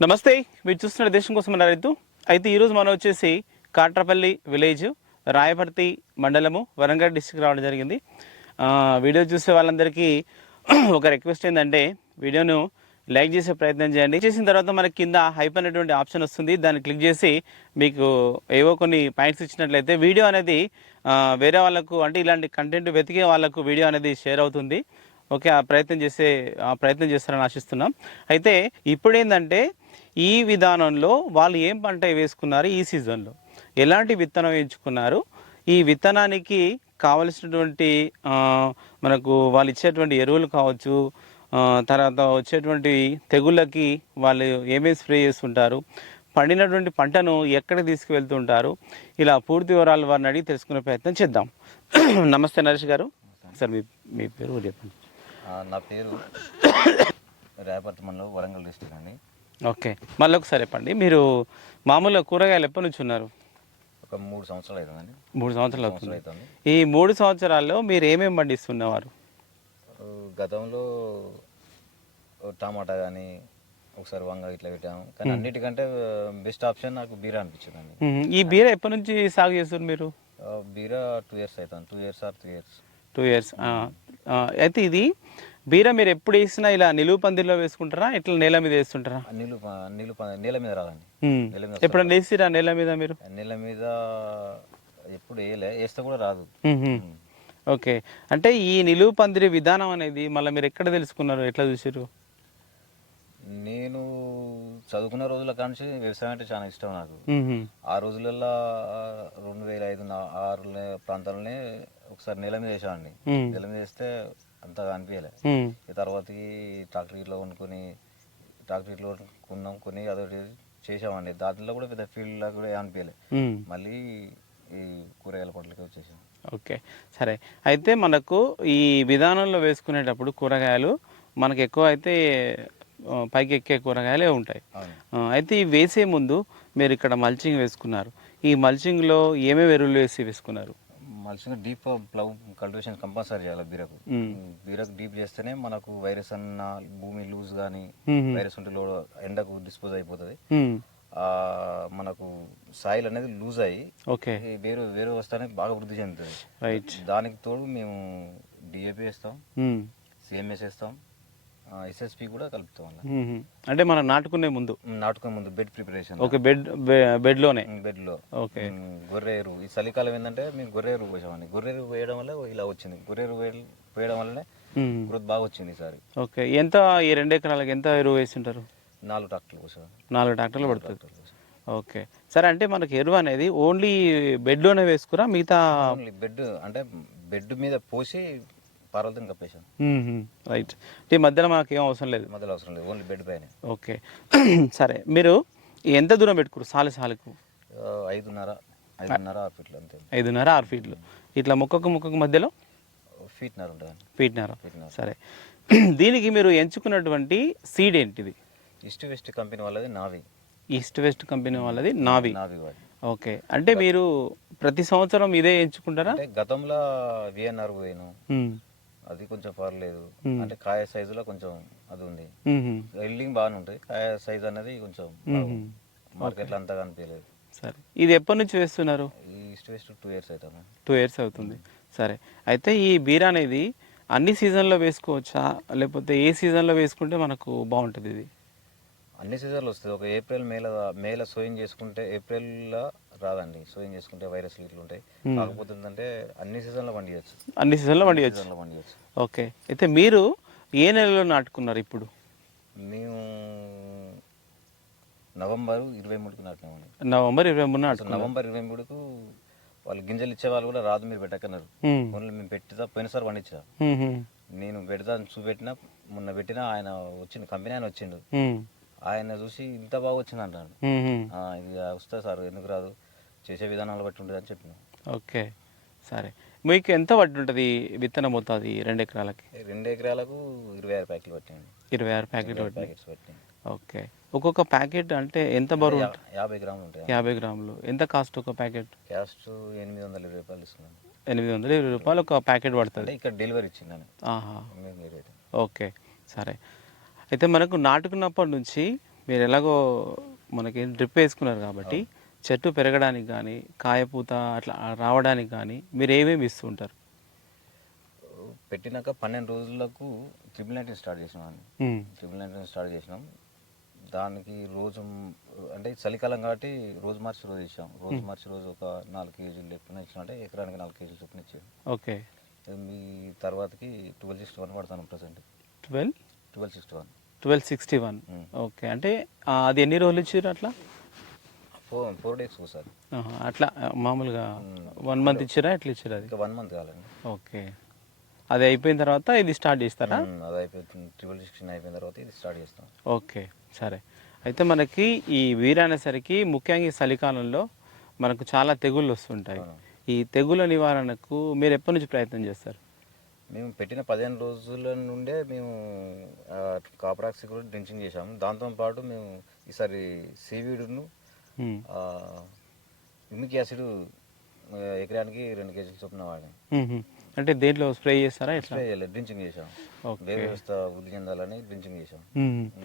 నమస్తే, మీరు చూస్తున్న దేశం కోసం మన రైతు. అయితే ఈరోజు మనం వచ్చేసి కాట్రపల్లి విలేజ్, రాయపర్తి మండలము, వరంగల్ డిస్ట్రిక్ట్ రావడం జరిగింది. వీడియో చూసే వాళ్ళందరికీ ఒక రిక్వెస్ట్ ఏంటంటే వీడియోను లైక్ చేసే ప్రయత్నం చేయండి. చేసిన తర్వాత మనకి కింద హైప్ అనేటువంటి ఆప్షన్ వస్తుంది, దాన్ని క్లిక్ చేసి మీకు ఏవో కొన్ని పాయింట్స్ ఇచ్చినట్లయితే వీడియో అనేది వేరే వాళ్ళకు, అంటే ఇలాంటి కంటెంట్ వెతికే వాళ్ళకు వీడియో అనేది షేర్ అవుతుంది. ఓకే, ఆ ప్రయత్నం చేస్తారని ఆశిస్తున్నాం. అయితే ఇప్పుడు ఏంటంటే ఈ విధానంలో వాళ్ళు ఏం పంట వేసుకున్నారు, ఈ సీజన్లో ఎలాంటి విత్తనం ఎంచుకున్నారు, ఈ విత్తనానికి కావలసినటువంటి మనకు వాళ్ళు ఇచ్చేటువంటి ఎరువులు కావచ్చు, తర్వాత వచ్చేటువంటి తెగుళ్ళకి వాళ్ళు ఏమేమి స్ప్రే చేస్తుంటారు, పండినటువంటి పంటను ఎక్కడ తీసుకువెళ్తుంటారు, ఇలా పూర్తి వివరాలు వారిని అడిగి తెలుసుకునే ప్రయత్నం చేద్దాం. నమస్తే నరేష్ గారు. సార్ మీ పేరు చెప్పండి. నా పేరు రాయపర్తి మండలం, వరంగల్ డిస్ట్రిక్ట్ అండి. ఓకే, మళ్ళీ ఒకసారి చెప్పండి. మీరు మామూలుగా కూరగాయలు ఎప్పటి నుంచి ఉన్నారు? ఒక 3 సంవత్సరాలు అవుతుందండి. 3 సంవత్సరాలు అవుతుంది. ఈ 3 సంవత్సరాల్లో మీరు ఏమేమి పండిస్తున్నవారు? గతంలో టమాటా కానీ, ఒకసారి వంగ ఇట్లా పెట్టాము. కానీ అన్నిటికంటే బెస్ట్ ఆప్షన్ నాకు బీరా అనిపించిందండి. ఈ బీరా ఎప్పటి నుంచి సాగు చేస్తున్నారు మీరు? బీరా 2 years అవుతుంది. 2 years or 3 years. 2 years. అయితే ఇది బీరా మీరు ఎప్పుడు వేసినా ఇలా నిలువు పందిరిలో వేసుకుంటారా, ఇట్లా నేల మీద వేస్తుంటారా? నేల మీద రాదండి. ఎప్పుడన్నా వేసిరా నేల మీద? మీరు నేల మీద ఎప్పుడు వేస్తే కూడా రాదు. ఓకే, అంటే ఈ నిలువు పందిరి విధానం అనేది మళ్ళీ మీరు ఎక్కడ తెలుసుకున్నారు, ఎట్లా చూసారు? నేను చదువుకున్న రోజుల కాంచి వ్యవసాయం అంటే చాలా ఇష్టం నాకు. ఆ రోజులలో 2005-6 ప్రాంతాలనే ఒకసారి నేల మీద వేసామండి. నేల మీద వేస్తే అంతగా అనిపించలే. తర్వాతకి ట్రాక్టర్ ఇట్లా కొన్నాం, కొని అదొకటి చేసామండి. దాంట్లో కూడా పెద్ద ఫీల్డ్ లా కూడా అనిపించలే. మళ్ళీ ఈ కూరగాయల పంటలకి వచ్చేసాం. ఓకే, సరే. అయితే మనకు ఈ విధానంలో వేసుకునేటప్పుడు కూరగాయలు మనకు ఎక్కువ అయితే పైకి ఎక్కే కూరగాయలే ఉంటాయి. అయితే ఈ వేసే ముందు మీరు ఇక్కడ మల్చింగ్ వేసుకున్నారు. ఈ మల్చింగ్లో ఏమేమి ఎరువులు వేసుకున్నారు? Mulching deep plough cultivation compulsory చేయాలి. బీరకు డీప్ చేస్తేనే మనకు వైరస్ అన్న భూమి లూజ్ కానీ వైరస్ ఉంటే ఎండకు డిస్పోజ్ అయిపోతుంది. మనకు సాయిల్ అనేది లూజ్ అయ్యి వేరు వస్తానే బాగా వృద్ధి చెందుతుంది. దానికి తోడు మేము డిఏపి వేస్తాం, సిఎంఎస్ వేస్తాం, ఎస్ఎస్పి కూడా కలుపుతాం. అంటే మనం నాటుకునే ముందు బెడ్ ప్రిపరేషన్. ఓకే, బెడ్ లో. ఓకే, గొర్రె ఎరువు. ఈ చలికాలం ఏంటంటే మేము గొర్రె ఎరువు పోసామండి. గొర్రె ఎరువు వేయడం వల్ల ఇలా వచ్చింది. గొర్రె ఎరువు వేయడం వల్లనే గ్రోత్ బాగా వచ్చింది ఈసారి. ఓకే, ఎంత ఈ 2 ఎకరాలకు ఎంత ఎరువు వేసింటారు? 4 ట్రాక్టర్లు పోసాము. 4 ట్రాక్టర్లు పడుతుంది. ఓకే, సరే. అంటే మనకి ఎరువు అనేది ఓన్లీ బెడ్లోనే వేసుకురా, మిగతా బెడ్ అంటే బెడ్ మీద పోసి పార్వతం కప్పేసాం. రైట్. ఈ మధ్యలో మనకి ఏం అవసరం లేదు, ఓన్లీ బెడ్ పైన. ఓకే, సరే. మీరు ఎంత దూరం పెట్టుకోరు సాలుకు? 5.5 6 ఫీట్లు అంతే. 5.5 6 ఫీట్లు. ఇట్లా మొక్కకు మధ్యలో ఫీట్నర ఉంటుంది. ఫీట్నర. సరే. దీనికి మీరు ఎంచుకున్నటువంటి సీడ్ ఏంటిది? ఈస్ట్ వెస్ట్ కంపెనీ వాళ్ళది నావి. ఈస్ట్ వెస్ట్ కంపెనీ వాళ్ళది నావి. ఓకే, అంటే మీరు ప్రతి సంవత్సరం ఇదే ఎంచుకుంటారా? గతంలో విఎన్ఆర్ పోయాను, అది కొంచెం పర్లేదు. అంటే కాయ సైజులో కొంచెం అది ఉంది. ఎల్డింగ్ బాగానే ఉంటుంది. కాయ సైజ్ అనేది కొంచెం మార్కెట్లో అంతగా అనిపించలేదు. సరే, ఇది ఎప్పటి నుంచి వేస్తున్నారు? ఈస్ట్ వెస్ట్ 2 years అవుతుంది. 2 years అవుతుంది. సరే. అయితే ఈ బీరా అనేది అన్ని సీజన్లో వేసుకోవచ్చా, లేకపోతే ఏ సీజన్లో వేసుకుంటే మనకు బాగుంటుంది? ఇది అన్ని సీజన్లో వస్తుంది. ఒక ఏప్రిల్ మేల సోయింగ్ చేసుకుంటే, ఏప్రిల్లో రాదండి. సోయింగ్ చేసుకుంటే వైరస్ ఇట్లా ఉంటాయి. కాకపోతే ఏంటంటే అన్ని సీజన్లో పండియచ్చు. ఓకే, అయితే మీరు ఏ నెలలో నాటుకున్నారు? ఇప్పుడు మేము నవంబర్ 23కు నాటినామండి. నవంబర్ 23 నాటుకున్నారు. నవంబర్ 23కు వాళ్ళు గింజలు ఇచ్చే వాళ్ళు కూడా రాదు, మీరు పెట్టకన్నారు. ఓన్లీ మేము పెట్టిదా పోయినసారి పండించా. నేను పెడతా చూపెట్టినా, మొన్న పెట్టినా ఆయన వచ్చిండు, కంపెనీ ఆయన వచ్చిండు. ఆయన చూసి ఇంత బాగా వచ్చింది అంటాడు. ఇది వస్తుంది సార్, ఎందుకు రాదు, చేసే విధానాలు బట్టి ఉంటుంది అని చెప్పిన. ఓకే, సరే. మీకు ఎంత పట్టి ఉంటుంది విత్తనం అవుతుంది 2 ఎకరాలకి? 2 ఎకరాలకు 26 ప్యాకెట్లు పట్టింది. 26 ప్యాకెట్లు పట్టింది. ఓకే, ఒక్కొక్క ప్యాకెట్ అంటే ఎంత బరువు? 50 గ్రాములు ఉంటాయి. 50 గ్రాములు. ఎంత కాస్ట్ ఒక ప్యాకెట్? కాస్ట్ 820 రూపాయలు ఇస్తున్నాను. 820 రూపాయలు ఒక ప్యాకెట్ పడుతుంది. ఇక్కడ డెలివరీ ఇచ్చిందని. ఓకే, సరే. అయితే మనకు నాటుకున్నప్పటి నుంచి మీరు ఎలాగో మనకి డ్రిప్ వేసుకున్నారు కాబట్టి చెట్టు పెరగడానికి కానీ కాయపూత అట్లా రావడానికి కానీ మీరు ఏమేమి ఇస్తూ ఉంటారు? పెట్టినాక 12 రోజులకు ట్రిపుల్ స్టార్ట్ చేసినాం అండి. ట్రిపుల్ స్టార్ట్ చేసినాం. దానికి రోజు అంటే చలికాలం కాబట్టి రోజు మార్చి రోజు ఇచ్చాం. రోజు మార్చి రోజు ఒక 4 కేజీలు ఎక్కువ ఇచ్చాం, అంటే ఎకరానికి 4 కేజీలు చొప్పున ఇచ్చాం. ఓకే. మీ తర్వాతకి 1261 పడతాను ప్రజెంట్. 1261. 1261. ఓకే. అంటే అది ఎన్ని రోజులు ఇచ్చారు అట్లా? 4 days ఒకసారి. అట్లా మామూలుగా 1 month ఇచ్చారా ఎట్లా ఇచ్చారు? అది ఇంకా 1 month కాలండి. ఓకే. అది అయిపోయిన తర్వాత ఇది స్టార్ట్ చేస్తారా? అది అయిపోయింది. 1261 అయిపోయిన తర్వాత ఇది స్టార్ట్ చేస్తాం. ఓకే, సరే. అయితే మనకి ఈ వీర అనేసరికి ముఖ్యంగా ఈ చలికాలంలో మనకు చాలా తెగుళ్ళు వస్తుంటాయి. ఈ తెగుళ్ళ నివారణకు మీరు ఎప్పటి నుంచి ప్రయత్నం చేస్తారు? మేము పెట్టిన 15 రోజుల నుండే మేము కాపరాక్సి కూడా డ్రించింగ్ చేసాము. దాంతోపాటు మేము ఈసారి సీవీడును హ్యూమిక్ యాసిడ్ ఎకరానికి 2 కేజీలు చొప్పున వాడాం. అంటే దేంట్లో స్ప్రే చేస్తారా? స్ప్రే చేయలేదు, డ్రించింగ్ చేసాం. వేరే వ్యవస్థ వృద్ధి చెందాలని డ్రించింగ్ చేసాం.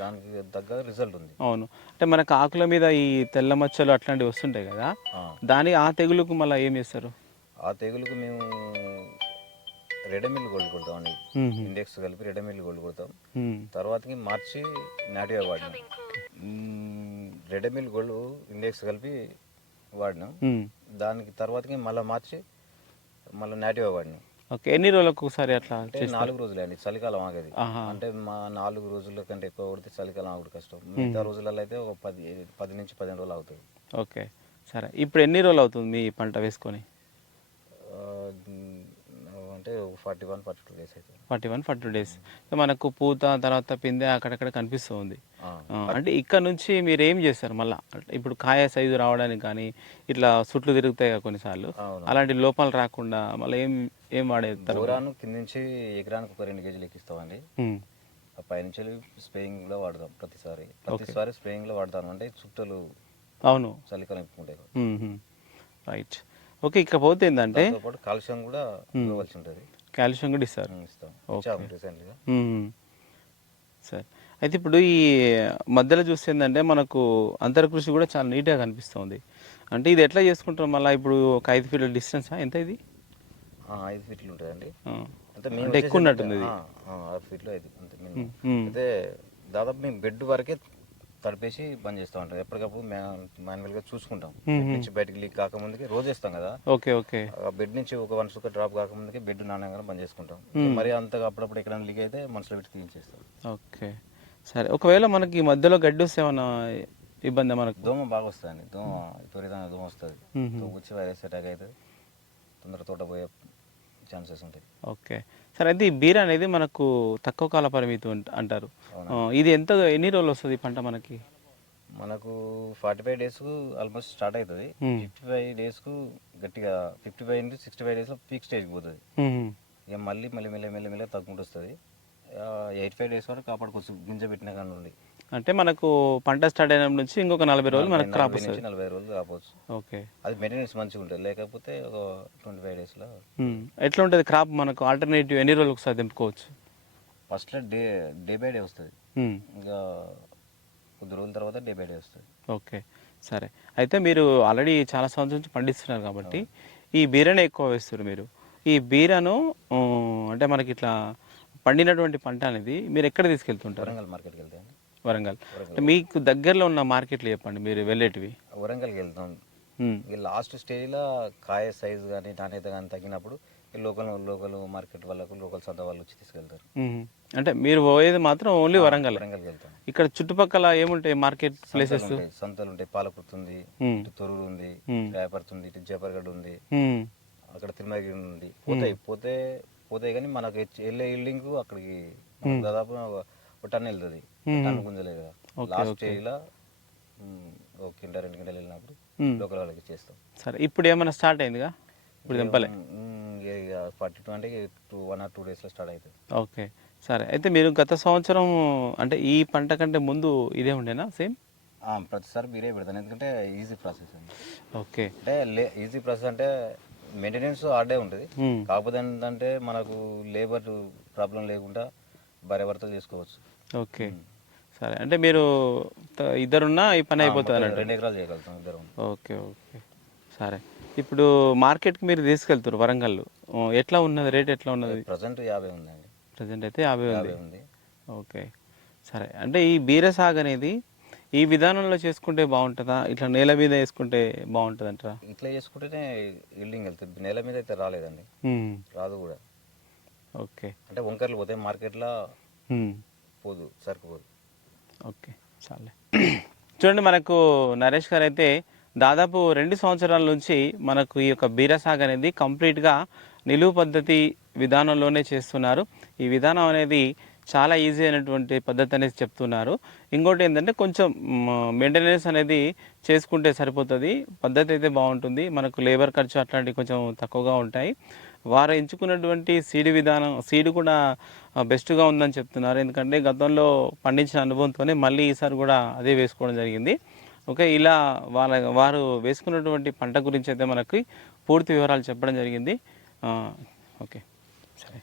దానికి తగ్గ రిజల్ట్ ఉంది. అవును. అంటే మనకు ఆకుల మీద ఈ తెల్ల మచ్చలు అట్లాంటివి వస్తుంటాయి కదా, ఆ తెగులుకు మళ్ళీ ఏం చేస్తారు? ఆ తెగులుకు మేము రెడమిల్ గోల్డ్ కొడతాం అండి. ఇండెక్స్ కలిపి రెడమిల్ గోల్డ్ కొడతాం. తర్వాతకి మార్చి నాటివా వాడినాం. రెడమిల్ గోల్డ్ ఇండెక్స్ కలిపి వాడినాం. దానికి తర్వాతకి మళ్ళీ మార్చి మళ్ళీ నాటివా వాడినాం. ఓకే. ఎన్ని రోజులకు ఒకసారి అట్లా? అంటే 4 రోజులే అండి. చలికాలం ఆగది. అంటే మా 4 రోజుల కంటే ఎక్కువ కొడితే చలికాలం ఆగుడు కష్టం. మిగతా రోజులలో అయితే ఒక 10 నుంచి 15 రోజులు అవుతుంది. ఓకే, సరే. ఇప్పుడు ఎన్ని రోజులు అవుతుంది మీ పంట వేసుకొని? అంటే 41-42 days అవుతుంది. 41-42 days. మనకు పూత తర్వాత పిందె అక్కడక్కడ కనిపిస్తుంది. అంటే ఇక్కడ నుంచి మీరు ఏం చేస్తారు మళ్ళీ? ఇప్పుడు కాయ సైజు రావడానికి కానీ ఇట్లా సుట్లు తిరుగుతాయి కదా కొన్నిసార్లు, అలాంటి లోపాలు రాకుండా మళ్ళీ ఏం వాడేస్తారు? బోరాను కింద నుంచి ఎకరానికి ఒక 2 కేజీలు ఎక్కిస్తామండి. పైనుంచి స్ప్రేయింగ్ కూడా వాడతాం. ప్రతిసారి స్ప్రేయింగ్ లో వాడతాను. అంటే చుట్టలు అవును చలికాలం ఎక్కువ. రైట్. ఓకే. ఇకపోతే ఏంటంటే కాల్షియం కూడా ఇవ్వాల్సి ఉంటుంది. కాల్షియం కూడా ఇస్తారు. రీసెంట్గా. సరే. అయితే ఇప్పుడు ఈ మధ్యలో చూస్తే ఏంటంటే మనకు అంతర్కృషి కూడా చాలా నీట్గా కనిపిస్తుంది. అంటే ఇది ఎట్లా చేసుకుంటారు మళ్ళీ? ఇప్పుడు ఒక 5 feet డిస్టెన్స్ ఎంత ఇది? 5 feet ఉంటుందండి. అంటే ఎక్కువ ఉన్నట్టుంది. 6 feet అయితే దాదాపు మేము బెడ్ వరకే తడిపేసి బంద్ చేస్తూ ఉంటాం. ఎప్పటికప్పుడు మాన్యువల్ గా చూసుకుంటాం. బెడ్ నుంచి బయటకి లీక్ కాకముందుకే రోజు వేస్తాం కదా. Okay okay. బెడ్ నుంచి ఒక 1 సుక్క డ్రాప్ కాకముందుకే బెడ్ నాణ్యంగా బంద్ చేసుకుంటాం. మరి అంతగా అప్పుడప్పుడు ఎక్కడైనా లీక్ అయితే మనసులో పెట్టి క్లీన్ చేస్తాం. ఓకే, సరే. ఒకవేళ మనకి మధ్యలో గడ్డి వస్తే ఏమన్నా ఇబ్బంది? మనకు దోమ బాగా వస్తుంది. విపరీతంగా దోమ వస్తుంది. వచ్చి వైరస్ అటాక్ అవుతుంది. తొందర తోట పోయే ఛాన్సెస్ ఉంటాయి. ఓకే, సరే. అయితే ఈ బీర అనేది మనకు తక్కువ కాల పరిమితి అంటారు. ఇది ఎన్ని రోజులు వస్తుంది పంట మనకి? మనకు 45 days ఆల్మోస్ట్ స్టార్ట్ అవుతుంది. 55 days గట్టిగా 55 నుంచి 65 days పీక్ స్టేజ్కి పోతుంది. ఇక మళ్ళీ మెల్ల తగ్గుకుంటూ వస్తుంది. 85 days వరకు కాపాడుకోవచ్చు గింజ పెట్టిన కానీ నుండి. అంటే మనకు పంట స్టార్ట్ అయిన నుంచి ఇంకొక 40 రోజులు మనకు క్రాప్ వస్తుంది. 40 రోజులు రావచ్చు. ఓకే. అది మెయింటెనెన్స్ మంచిగా ఉంటుంది. లేకపోతే ఒక 25 days ఎట్లా ఉంటుంది క్రాప్? మనకు ఆల్టర్నేటివ్ ఎన్ని రోజులు ఒకసారి తెంపుకోవచ్చు? ఫస్ట్లో డే బై డే వస్తుంది. ఇంకా కొద్ది రోజుల తర్వాత డే బై డే వస్తుంది. ఓకే, సరే. అయితే మీరు ఆల్రెడీ చాలా సంవత్సరం నుంచి పండిస్తున్నారు కాబట్టి ఈ బీరనే ఎక్కువ వేస్తారు మీరు. ఈ బీరను అంటే మనకి ఇట్లా పండినటువంటి పంట అనేది మీరు ఎక్కడ తీసుకెళ్తుంటారు? వరంగల్ మార్కెట్కి వెళ్తాం. వరంగల్. మీకు దగ్గరలో ఉన్న మార్కెట్లు చెప్పండి మీరు వెళ్ళేటివి. వరంగల్కి వెళ్తాం. లాస్ట్ స్టేజ్లో కాయ సైజు కానీ నాణ్యత కానీ తగ్గినప్పుడు లోకల్ మార్కెట్ వాళ్ళకు లోకల్ సంత వాళ్ళు వచ్చి తీసుకెళ్తారు. అంటే మీరు పోయేది మాత్రం ఓన్లీ వరంగల్కి వెళ్తాం. ఇక్కడ చుట్టుపక్కల ఏముంటాయి మార్కెట్ ప్లేసెస్? సంతలు ఉంటాయి. పాలకుర్తి ఉంది, ఇటు తొర్రూరు ఉంది, రాయపర్తి ఉంది, ఇటు జయపర్గఢ్ ఉంది, అక్కడ తిరుమలగిరి ఉంది. పోతాయి కానీ మనకు వెళ్ళే ఇల్డింగ్ అక్కడికి దాదాపు ఒక టన్ వెళ్తుంది. టన్ గుంజలేదు కదా. లాస్ట్ స్టేజ్లో ఒక కింట 2 కింటాలు వెళ్ళినప్పుడు లోకల్ వాళ్ళకి చేస్తాం. సరే. ఇప్పుడు ఏమైనా స్టార్ట్ అయిందిగా? ఇప్పుడు తెంపలే. 42 అంటే 1 or 2 days స్టార్ట్ అవుతుంది. ఓకే, సరే. అయితే మీరు గత సంవత్సరం అంటే ఈ పంట కంటే ముందు ఇదే ఉండేనా సేమ్? ప్రతిసారి మీరే పెడతాను. ఎందుకంటే ఈజీ ప్రాసెస్ అండి. ఓకే. అంటే ఈజీ ప్రాసెస్ అంటే మెయింటెనెన్స్ హార్డే ఉంటుంది. కాకపోతే ఏంటంటే మనకు లేబర్ ప్రాబ్లం లేకుండా భార్య భర్తలు చేసుకోవచ్చు. ఓకే, సరే, అంటే మీరు ఇద్దరున్నా ఈ పని అయిపోతుంది అన్నట్టు. 2 ఎకరాలు చేయగలుగుతాం ఇద్దరం. ఓకే ఓకే, సరే. ఇప్పుడు మార్కెట్కి మీరు తీసుకెళ్తారు వరంగల్, ఎట్లా ఉన్నది రేట్, ఎట్లా ఉన్నది? ప్రజెంట్ 50 ఉందండి. ప్రజెంట్ అయితే 50 ఉంది. 50 ఉంది. ఓకే, సరే. అంటే ఈ బీర సాగు అనేది ఈ విధానంలో చేసుకుంటే బాగుంటుందా, ఇట్లా నేల మీద వేసుకుంటే బాగుంటుంది అంటారా? ఇట్లా చేసుకుంటేనే ఈల్డింగ్ వెళ్తుంది. నేల మీద అయితే రాలేదండి, రాదు కూడా. ఓకే, అంటే వంకర్లు పోతే మార్కెట్లో పోదు, సరుకుపోదు. ఓకే, చాలే. చూడండి, మనకు నరేష్ గారు అయితే దాదాపు 2 సంవత్సరాల నుంచి మనకు ఈ యొక్క బీర సాగు అనేది కంప్లీట్గా నిలువు పద్ధతి విధానంలోనే చేస్తున్నారు. ఈ విధానం అనేది చాలా ఈజీ అయినటువంటి పద్ధతి అనేది చెప్తున్నారు. ఇంకోటి ఏంటంటే కొంచెం మెయింటెనెన్స్ అనేది చేసుకుంటే సరిపోతుంది. పద్ధతి అయితే బాగుంటుంది, మనకు లేబర్ ఖర్చు అట్లాంటివి కొంచెం తక్కువగా ఉంటాయి. వారు ఎంచుకున్నటువంటి సీడ్ విధానం, సీడ్ కూడా బెస్ట్గా ఉందని చెప్తున్నారు. ఎందుకంటే గతంలో పండించిన అనుభవంతోనే మళ్ళీ ఈసారి కూడా అదే వేసుకోవడం జరిగింది. ఓకే, ఇలా వారు వేసుకున్నటువంటి పంట గురించి అయితే మనకి పూర్తి వివరాలు చెప్పడం జరిగింది. ఓకే, సరే.